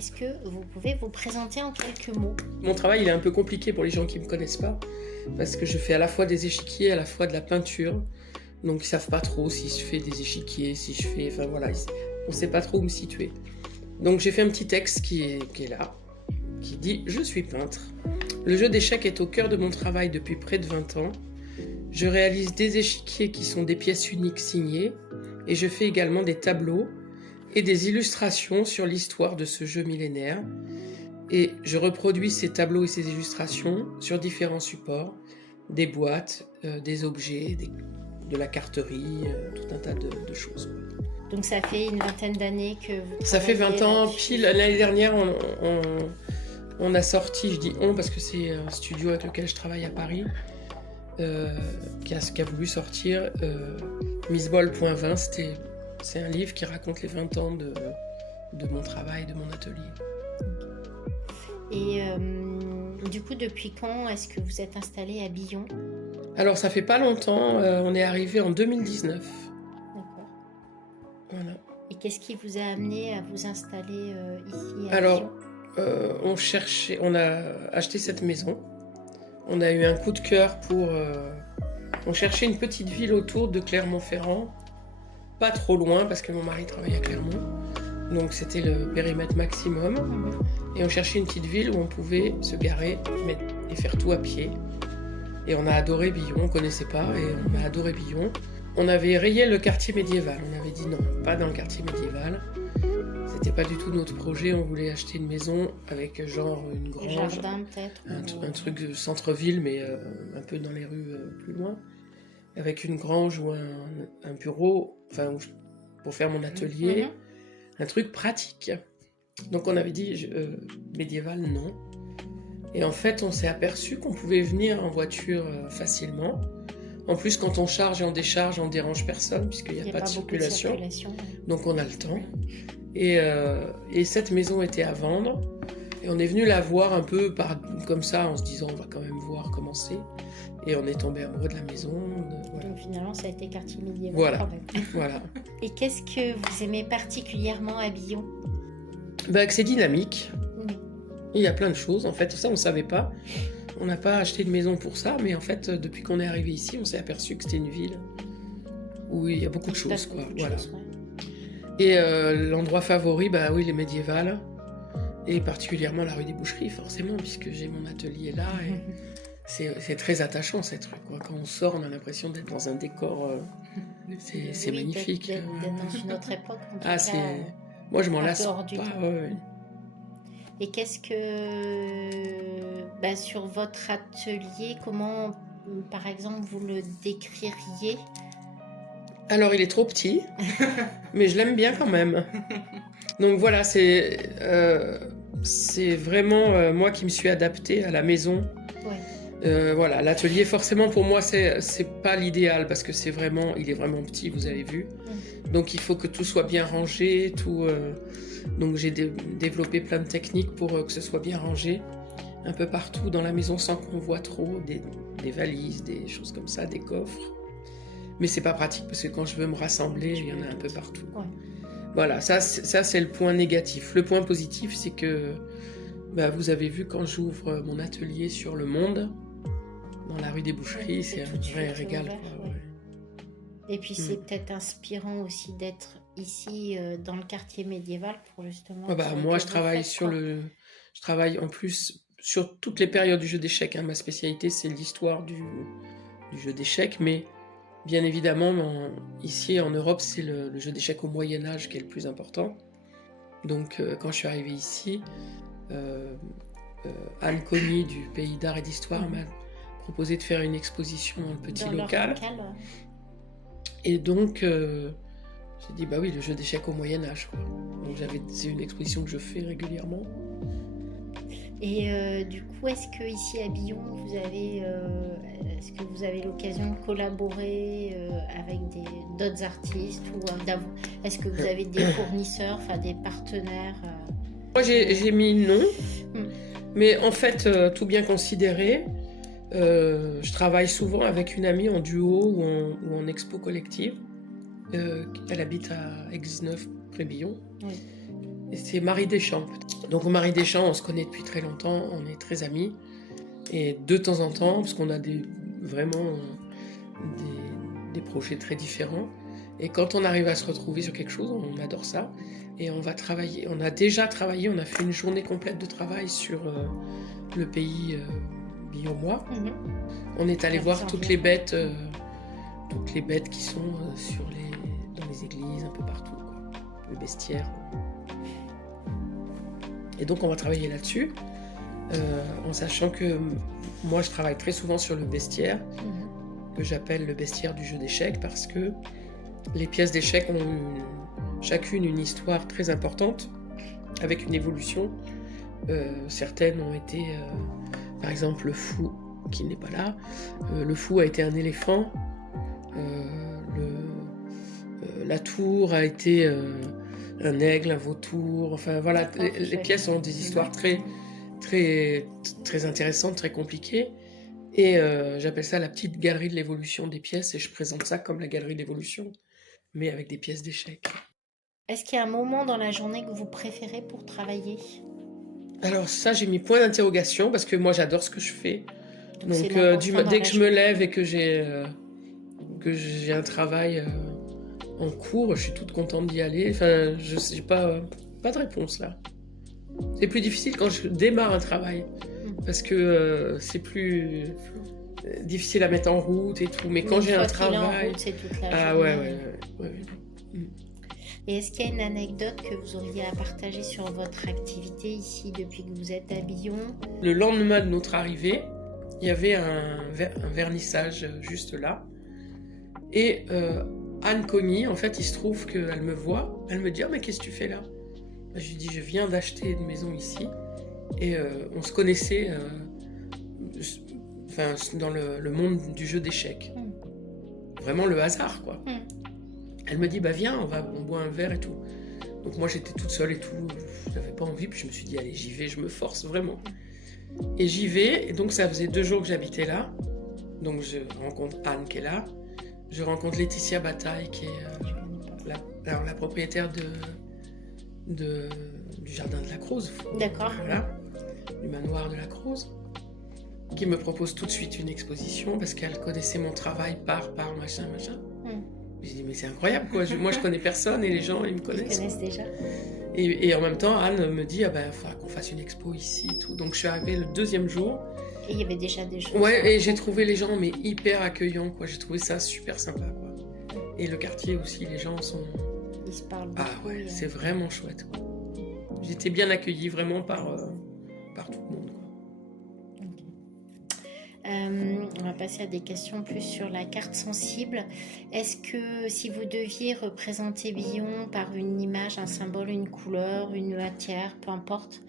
est-ce que vous pouvez vous présenter en quelques mots? Mon travail, il est un peu compliqué pour les gens qui ne me connaissent pas, parce que je fais à la fois des échiquiers, à la fois de la peinture. Donc ils ne savent pas trop si je fais des échiquiers, si je fais... Enfin voilà, on ne sait pas trop où me situer. Donc j'ai fait un petit texte qui est là, qui dit « Je suis peintre. Le jeu d'échecs est au cœur de mon travail depuis près de 20 ans. Je réalise des échiquiers qui sont des pièces uniques signées, et je fais également des tableaux et des illustrations sur l'histoire de ce jeu millénaire. Et je reproduis ces tableaux et ces illustrations sur différents supports, des boîtes, des objets, de la carterie, tout un tas de choses. Donc ça fait une vingtaine d'années que vous Ça fait 20 ans, là-dessus. pile. L'année dernière, on a sorti, je dis on parce que c'est un studio avec lequel je travaille à Paris, qui a voulu sortir Missball.20. C'est un livre qui raconte les 20 ans de mon travail, de mon atelier. Et du coup, depuis quand est-ce que vous êtes installé à Billon? Alors ça fait pas longtemps, on est arrivé en 2019. D'accord. Voilà. Et qu'est-ce qui vous a amené à vous installer ici à Alors, Billon? on a acheté cette maison. On a eu un coup de cœur on cherchait une petite ville autour de Clermont-Ferrand, pas trop loin parce que mon mari travaille à Clermont. Donc c'était le périmètre maximum. Et on cherchait une petite ville où on pouvait se garer et faire tout à pied. Et on a adoré Billon, on ne connaissait pas, et on a adoré Billon. On avait rayé le quartier médiéval, on avait dit non, pas dans le quartier médiéval. C'était pas du tout notre projet, on voulait acheter une maison avec genre une grange. Jardin peut-être Un truc de centre-ville, mais un peu dans les rues plus loin. Avec une grange ou un bureau, enfin, pour faire mon atelier. Un truc pratique. Donc on avait dit médiéval, non. Et en fait, on s'est aperçu qu'on pouvait venir en voiture facilement. En plus, quand on charge et on décharge, on dérange personne puisqu'il n'y a pas de circulation. Donc on a le temps. Et cette maison était à vendre. Et on est venu la voir un peu comme ça, en se disant on va quand même voir comment c'est. Et on est tombé amoureux de la maison. Voilà. Donc finalement, ça a été quartier médiéval voilà. quand même. Voilà. Et qu'est-ce que vous aimez particulièrement à Billon? Que c'est dynamique. Il y a plein de choses. En fait, ça, on ne savait pas. On n'a pas acheté de maison pour ça, mais en fait, depuis qu'on est arrivé ici, on s'est aperçu que c'était une ville où il y a beaucoup de choses, quoi. Voilà. Et l'endroit favori, oui, les médiévales, et particulièrement la rue des Boucheries, forcément, puisque j'ai mon atelier là. Et c'est très attachant, ces trucs, quoi. Quand on sort, on a l'impression d'être dans un décor. C'est magnifique. D'être dans une autre époque. Moi, je m'en lasse pas. Et qu'est-ce que, sur votre atelier, comment, par exemple, vous le décririez? Alors, il est trop petit, mais je l'aime bien quand même. Donc voilà, c'est vraiment moi qui me suis adaptée à la maison. Ouais. Voilà, l'atelier, forcément, pour moi, c'est pas l'idéal parce que il est vraiment petit, vous avez vu. Donc, il faut que tout soit bien rangé, donc j'ai développé plein de techniques pour que ce soit bien rangé un peu partout dans la maison sans qu'on voit trop, des valises, des choses comme ça, des coffres. Mais c'est pas pratique parce que quand je veux me rassembler, il y en a un peu partout. Ouais. Voilà, ça c'est le point négatif. Le point positif, c'est que vous avez vu quand j'ouvre mon atelier sur le monde, dans la rue des Boucheries, c'est un vrai régal. Et puis c'est peut-être inspirant aussi d'être ici dans le quartier médiéval pour justement... moi je travaille en plus sur toutes les périodes du jeu d'échecs. Ma spécialité c'est l'histoire du jeu d'échecs, mais bien évidemment ici en Europe c'est le jeu d'échecs au Moyen-Âge qui est le plus important. Donc quand je suis arrivée ici, Anne Cogny du Pays d'Art et d'Histoire m'a proposé de faire une exposition dans le petit local. Et donc, j'ai dit, oui, le jeu d'échecs au Moyen-Âge. Donc, c'est une exposition que je fais régulièrement. Et du coup, est-ce qu'ici à Billon, est-ce que vous avez l'occasion de collaborer avec d'autres artistes est-ce que vous avez des fournisseurs, des partenaires Moi, j'ai mis non. Mais en fait, tout bien considéré, je travaille souvent avec une amie en duo ou en expo collective. Elle habite à X19 près Billon. Oui. Et c'est Marie Deschamps. Donc Marie Deschamps, on se connaît depuis très longtemps, on est très amis. Et de temps en temps, parce qu'on a vraiment des projets très différents, et quand on arrive à se retrouver sur quelque chose, on adore ça. Et on va travailler. On a déjà travaillé, on a fait une journée complète de travail sur le pays Biomois. On est allé voir toutes les bêtes qui sont dans les églises, un peu partout, quoi. Le bestiaire. Et donc on va travailler là-dessus, en sachant que moi je travaille très souvent sur le bestiaire, que j'appelle le bestiaire du jeu d'échecs, parce que les pièces d'échecs ont chacune une histoire très importante, avec une évolution. Certaines ont été, par exemple le fou, qui n'est pas là, le fou a été un éléphant, la tour a été un aigle, un vautour, enfin voilà, les pièces ont des histoires très, très, très intéressantes, très compliquées. Et j'appelle ça la petite galerie de l'évolution des pièces, et je présente ça comme la galerie de l'évolution, mais avec des pièces d'échecs. Est-ce qu'il y a un moment dans la journée que vous préférez pour travailler? Alors ça, j'ai mis point d'interrogation, parce que moi j'adore ce que je fais. Donc dès que je me lève et que j'ai un travail en cours, je suis toute contente d'y aller. Enfin, je sais pas de réponse là. C'est plus difficile quand je démarre un travail, parce que c'est plus difficile à mettre en route et tout. Mais quand j'ai un travail, c'est toute la journée. Ouais. Et est-ce qu'il y a une anecdote que vous auriez à partager sur votre activité ici depuis que vous êtes à Billon? Le lendemain de notre arrivée, il y avait un vernissage juste là. Et Anne Cogny, en fait, il se trouve qu'elle me voit. Elle me dit « Ah, mais qu'est-ce que tu fais là ?» Je lui dis « Je viens d'acheter une maison ici. » Et on se connaissait dans le monde du jeu d'échecs. Vraiment le hasard, quoi. Elle me dit « Bah viens, on boit un verre et tout. » Donc moi, j'étais toute seule et tout. Je n'avais pas envie, puis je me suis dit « Allez, j'y vais, je me force vraiment. » Et j'y vais, et donc ça faisait 2 jours que j'habitais là. Donc je rencontre Anne qui est là. Je rencontre Laetitia Bataille qui est la propriétaire du jardin de la Croze. D'accord. Voilà, du manoir de la Croze. Qui me propose tout de suite une exposition parce qu'elle connaissait mon travail par machin. J'ai dit mais c'est incroyable quoi. Moi je connais personne et les gens ils me connaissent. Ils connaissent déjà. Et en même temps, Anne me dit, il faudra qu'on fasse une expo ici et tout. Donc je suis arrivée le 2e jour. Et il y avait déjà des choses. Ouais, et j'ai trouvé les gens mais hyper accueillants, quoi. J'ai trouvé ça super sympa, quoi. Et le quartier aussi, les gens sont... Ils se parlent beaucoup. Ah ouais, c'est vraiment chouette, quoi. J'étais bien accueillie vraiment par tout le monde, quoi. On va passer à des questions plus sur la carte sensible. Est-ce que si vous deviez représenter Billon par une image, un symbole, une couleur, une matière, peu importe,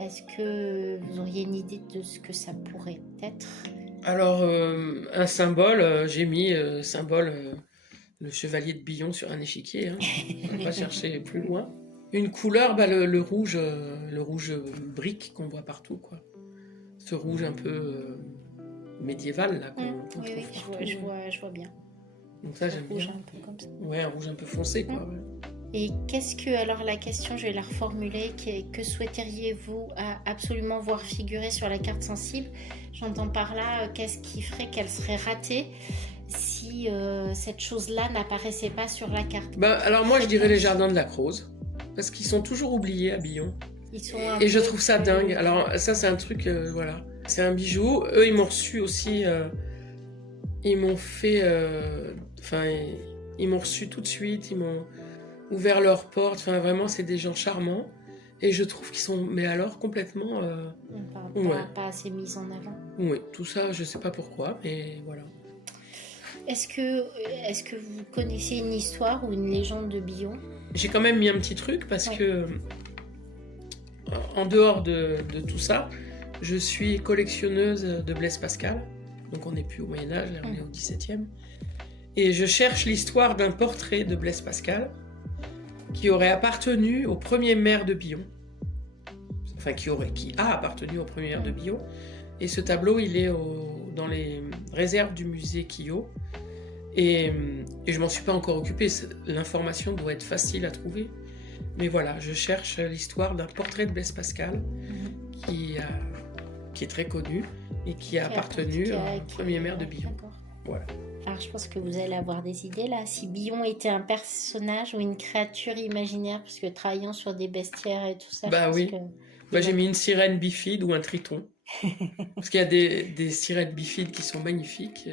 est-ce que vous auriez une idée de ce que ça pourrait être? Alors, un symbole, j'ai mis symbole le chevalier de Billon sur un échiquier. Hein. On va pas chercher plus loin. Une couleur, le rouge brique qu'on voit partout, quoi. Ce rouge un peu... médiéval là qu'on trouve partout. Je vois bien. Donc ça j'aime bien. Un peu comme ça. Ouais, un rouge un peu foncé quoi. Ouais. Et alors la question, je vais la reformuler, que souhaiteriez-vous absolument voir figurer sur la carte sensible? J'entends par là, qu'est-ce qui ferait qu'elle serait ratée si cette chose-là n'apparaissait pas sur la carte? Alors moi je dirais les jardins de la Croze, parce qu'ils sont toujours oubliés à Billon. Et je trouve ça dingue. Alors ça c'est un truc, voilà. C'est un bijou. Eux, ils m'ont reçu aussi. Ils m'ont fait. Ils m'ont reçu tout de suite. Ils m'ont ouvert leurs portes. Enfin, vraiment, c'est des gens charmants. Et je trouve qu'ils sont, mais alors, complètement. Pas assez mis en avant. Oui, tout ça, je sais pas pourquoi, mais voilà. Est-ce que vous connaissez une histoire ou une légende de Billon? J'ai quand même mis un petit truc parce que, en dehors de tout ça, je suis collectionneuse de Blaise Pascal, donc on n'est plus au Moyen-Âge, là on est au XVIIe. Et je cherche l'histoire d'un portrait de Blaise Pascal qui aurait appartenu au premier maire de Billon. Enfin, qui a appartenu au premier maire de Billon. Et ce tableau, il est dans les réserves du musée Quillot. Et je m'en suis pas encore occupée. L'information doit être facile à trouver. Mais voilà, je cherche l'histoire d'un portrait de Blaise Pascal qui est très connu et qui a appartenu au premier maire de Billon. Voilà. Alors je pense que vous allez avoir des idées là. Si Billon était un personnage ou une créature imaginaire, puisque travaillant sur des bestiaires et tout ça. Bah oui. J'ai mis une sirène bifide ou un triton. Parce qu'il y a des sirènes bifides qui sont magnifiques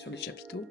sur les chapiteaux.